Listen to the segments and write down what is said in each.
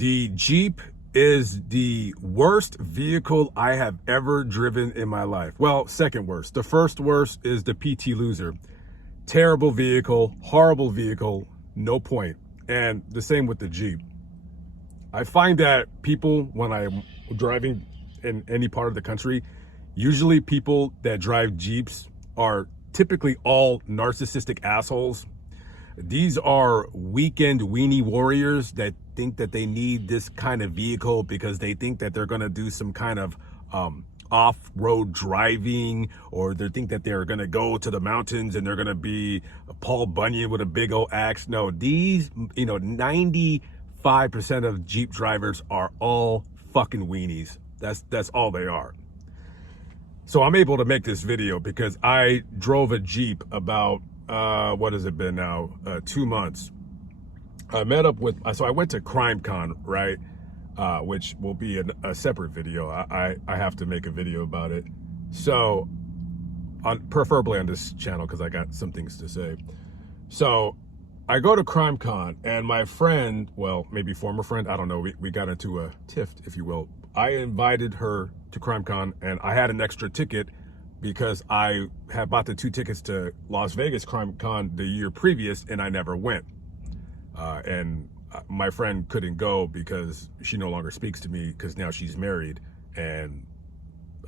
The Jeep is the worst vehicle I have ever driven in my life. Well, second worst. The first worst is the PT Loser. Terrible vehicle, horrible vehicle, no point. And the same with the Jeep. I find that people, when I'm driving in any part of the country, usually people that drive Jeeps are typically all narcissistic assholes. These are weekend weenie warriors that think that they need this kind of vehicle because they think that they're going to do some kind of off-road driving, or they think that they're going to go to the mountains and they're going to be Paul Bunyan with a big old axe. No, these, 95% of Jeep drivers are all fucking weenies. That's all they are. So I'm able to make this video because I drove a Jeep about what has it been now? 2 months. I met up with, so I went to CrimeCon, right? Which will be a separate video. I have to make a video about it. So, preferably on this channel because I got some things to say. So, I go to CrimeCon and my friend, well, maybe former friend, I don't know, we got into a tiff, if you will. I invited her to CrimeCon and I had an extra ticket because I had bought the 2 tickets to Las Vegas CrimeCon the year previous and I never went. And my friend couldn't go because she no longer speaks to me because now she's married and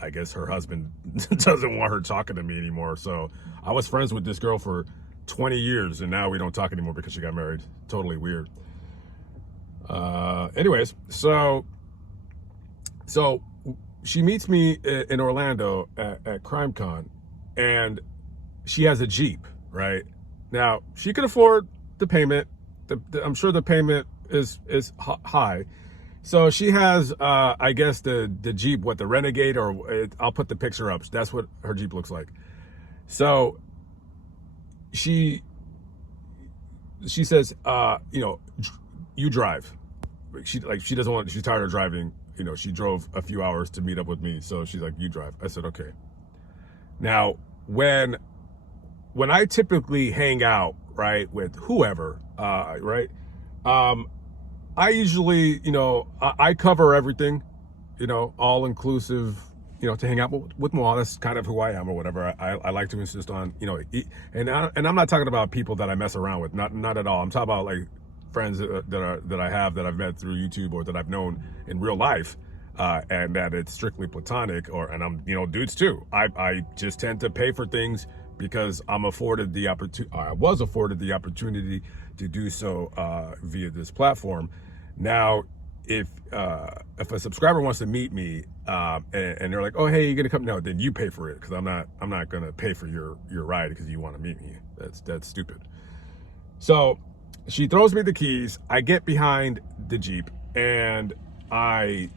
I guess her husband doesn't want her talking to me anymore. So I was friends with this girl for 20 years and now we don't talk anymore because she got married. Totally weird. Anyways, so she meets me in Orlando at CrimeCon and she has a Jeep, right? Now, she can afford the payment. I'm sure the payment is high. So she has, I guess, the Jeep, what, the Renegade, or I'll put the picture up. That's what her Jeep looks like. So she says, you drive. She doesn't want, she's tired of driving. She drove a few hours to meet up with me. So she's like, you drive. I said, okay. Now, when I typically hang out, right, with whoever, right, I usually, I cover everything, all inclusive, to hang out with Moa. That's kind of who I am or whatever. I like to insist on, and I'm not talking about people that I mess around with, not at all. I'm talking about like friends that I have that I've met through YouTube or that I've known in real life, and that it's strictly platonic, and I'm, dudes too. I just tend to pay for things because I'm afforded the opportunity. I was afforded the opportunity to do so via this platform. Now, if a subscriber wants to meet me and they're like, "Oh, hey, you're gonna come?" No, then you pay for it because I'm not gonna pay for your ride because you want to meet me. That's stupid. So she throws me the keys. I get behind the Jeep and I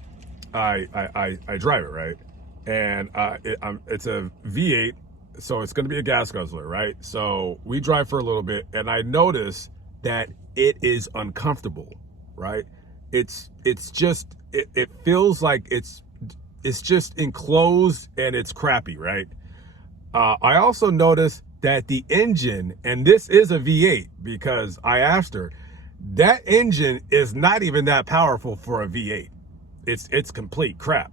drive it, right? And it's a V8. So it's going to be a gas guzzler, right? So we drive for a little bit and I notice that it is uncomfortable, right? It feels like it's just enclosed and it's crappy, right? I also noticed that the engine, and this is a V8 because I asked her, that engine is not even that powerful for a V8. It's complete crap.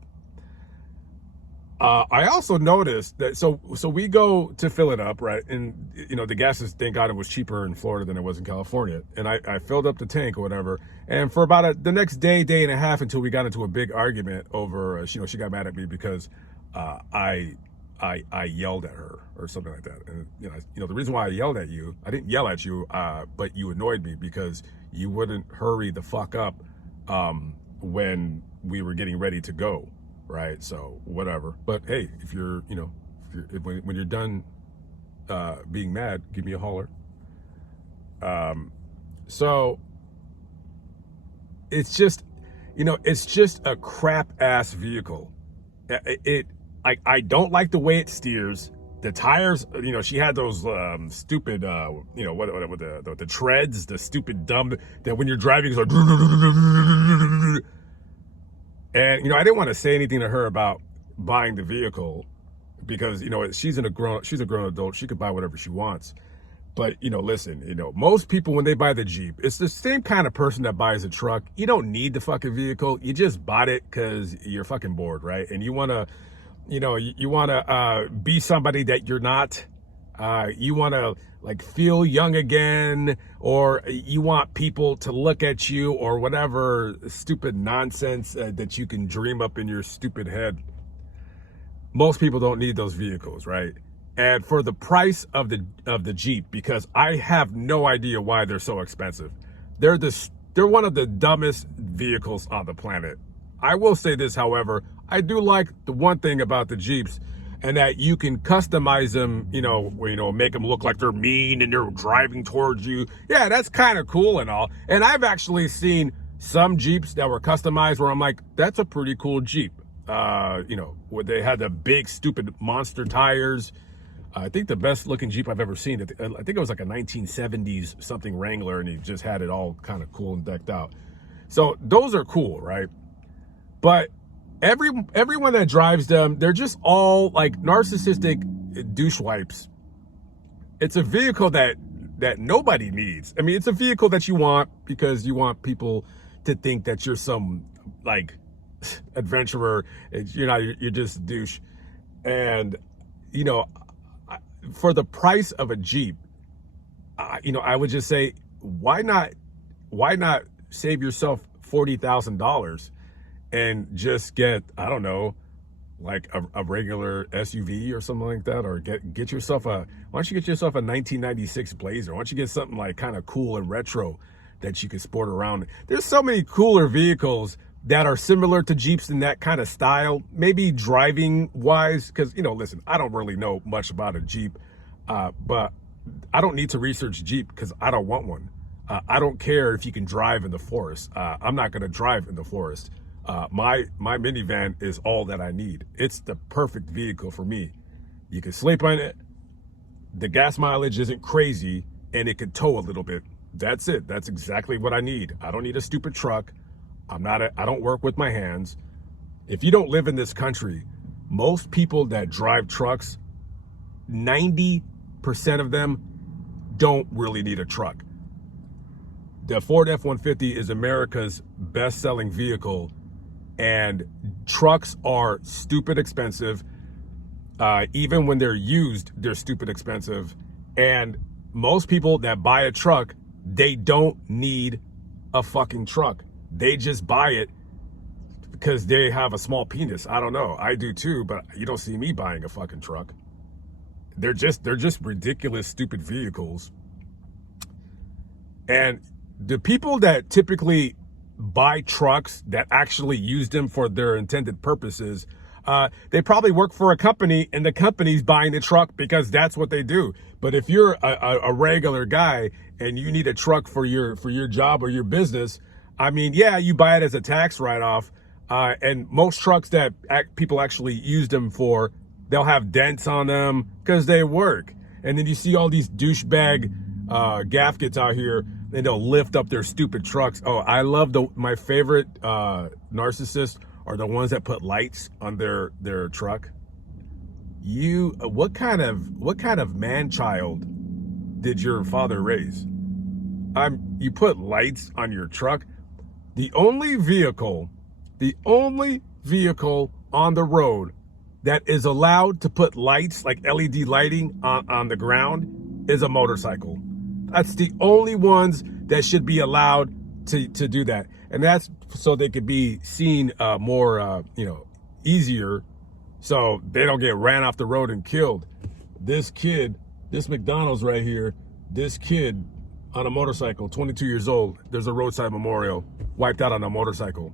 I also noticed that, so we go to fill it up, right? And, the gas is, thank God it was cheaper in Florida than it was in California. And I filled up the tank or whatever. And for about the next day and a half until we got into a big argument over, she got mad at me because I yelled at her or something like that. And, the reason why I yelled at you, I didn't yell at you, but you annoyed me because you wouldn't hurry the fuck up when we were getting ready to go. Right, so whatever. But hey, if you're, when you're done being mad, give me a holler. So it's just, it's just a crap ass vehicle. I don't like the way it steers. The tires, she had those stupid, what the treads, the stupid dumb that when you're driving, it's like. And, I didn't want to say anything to her about buying the vehicle because, she's a grown adult. She could buy whatever she wants. But, listen, most people, when they buy the Jeep, it's the same kind of person that buys a truck. You don't need the fucking vehicle. You just bought it because you're fucking bored, right? And you want to, you want to be somebody that you're not. You want to like feel young again, or you want people to look at you, or whatever stupid nonsense that you can dream up in your stupid head. Most people don't need those vehicles, right? And for the price of the Jeep, because I have no idea why they're so expensive. They're one of the dumbest vehicles on the planet. I will say this, however, I do like the one thing about the Jeeps, and that you can customize them, make them look like they're mean and they're driving towards you. Yeah, that's kind of cool and all. And I've actually seen some Jeeps that were customized where I'm like, that's a pretty cool Jeep. Where they had the big stupid monster tires. I think the best looking Jeep I've ever seen, I think it was like a 1970s something Wrangler, and he just had it all kind of cool and decked out. So those are cool, right? But everyone that drives them, they're just all like narcissistic douche wipes. It's a vehicle that nobody needs. I mean, it's a vehicle that you want because you want people to think that you're some like adventurer. You're just a douche. And for the price of a Jeep, I would just say, why not save yourself $40,000 and just get, I don't know, like a regular SUV or something like that, or get yourself why don't you get yourself a 1996 Blazer? Why don't you get something like kind of cool and retro that you can sport around? There's so many cooler vehicles that are similar to Jeeps in that kind of style, maybe driving wise, because, listen, I don't really know much about a Jeep, but I don't need to research Jeep because I don't want one. I don't care if you can drive in the forest. I'm not going to drive in the forest. My minivan is all that I need. It's the perfect vehicle for me. You can sleep on it. The gas mileage isn't crazy, and it can tow a little bit. That's it. That's exactly what I need. I don't need a stupid truck. I don't work with my hands. If you don't live in this country, most people that drive trucks, 90% of them don't really need a truck. The Ford F-150 is America's best-selling vehicle, and trucks are stupid expensive. Even when they're used, they're stupid expensive. And most people that buy a truck, they don't need a fucking truck. They just buy it because they have a small penis. I don't know. I do too, but you don't see me buying a fucking truck. They're just ridiculous, stupid vehicles. And the people that typically buy trucks that actually use them for their intended purposes, they probably work for a company, and the company's buying the truck because that's what they do. But if you're a regular guy and you need a truck for your job or your business, I mean, yeah, you buy it as a tax write-off, and most trucks that people actually use them for, they'll have dents on them because they work. And then you see all these douchebag gaffkets out here, and they'll lift up their stupid trucks. Oh, I love my favorite narcissists are the ones that put lights on their truck. What kind of man-child did your father raise? You put lights on your truck? The only vehicle on the road that is allowed to put lights, like LED lighting on the ground, is a motorcycle. That's the only ones that should be allowed to do that. And that's so they could be seen more, easier, so they don't get ran off the road and killed. This McDonald's right here, this kid on a motorcycle, 22 years old, there's a roadside memorial, wiped out on a motorcycle.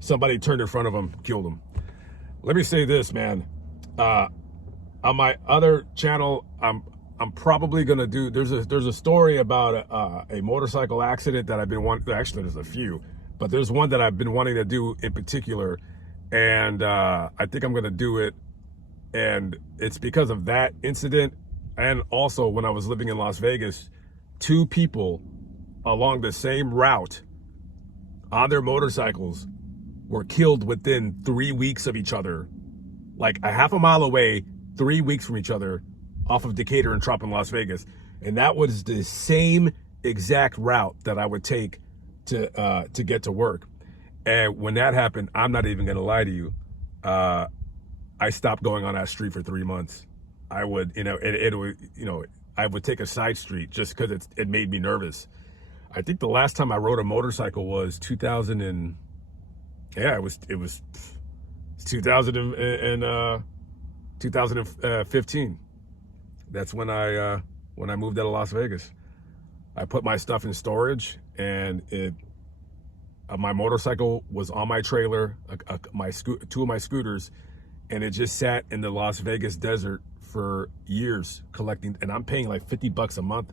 Somebody turned in front of him, killed him. Let me say this, man. On my other channel, I'm probably gonna do. There's a story about a motorcycle accident that I've been wanting. Actually, there's a few, but there's one that I've been wanting to do in particular, and I think I'm gonna do it. And it's because of that incident, and also when I was living in Las Vegas, 2 people along the same route on their motorcycles were killed within 3 weeks of each other, like a half a mile away, 3 weeks from each other, off of Decatur and Trop in Las Vegas. And that was the same exact route that I would take to get to work. And when that happened, I'm not even gonna lie to you, I stopped going on that street for 3 months. I would, it would, I would take a side street just because it made me nervous. I think the last time I rode a motorcycle was 2000 and yeah, it was 2000 and 2015. That's when I moved out of Las Vegas. I put my stuff in storage, and my motorcycle was on my trailer, two of my scooters, and it just sat in the Las Vegas desert for years collecting. And I'm paying like $50 a month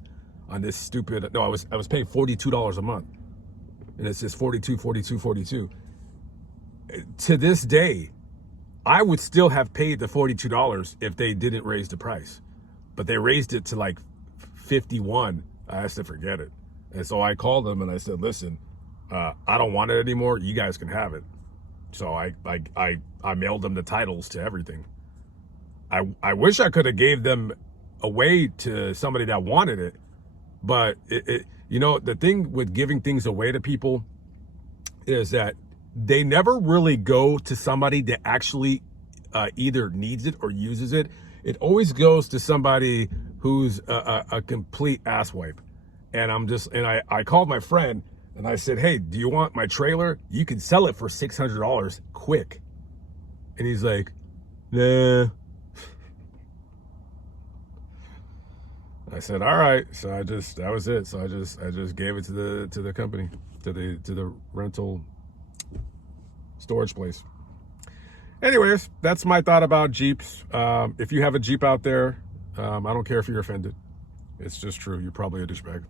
on this stupid. No, I was paying $42 a month, and it says 42, 42, 42. To this day, I would still have paid the $42 if they didn't raise the price, but they raised it to like 51. I said, forget it. And so I called them and I said, listen, I don't want it anymore. You guys can have it. So I mailed them the titles to everything. I wish I could have gave them away to somebody that wanted it, but the thing with giving things away to people is that they never really go to somebody that actually either needs it or uses it. It always goes to somebody who's a complete asswipe. And I called my friend and I said, hey, do you want my trailer? You can sell it for $600 quick. And he's like, nah. I said, all right. So that was it. So I just gave it to the company, to the rental storage place. Anyways, that's my thought about Jeeps. If you have a Jeep out there, I don't care if you're offended. It's just true. You're probably a douchebag.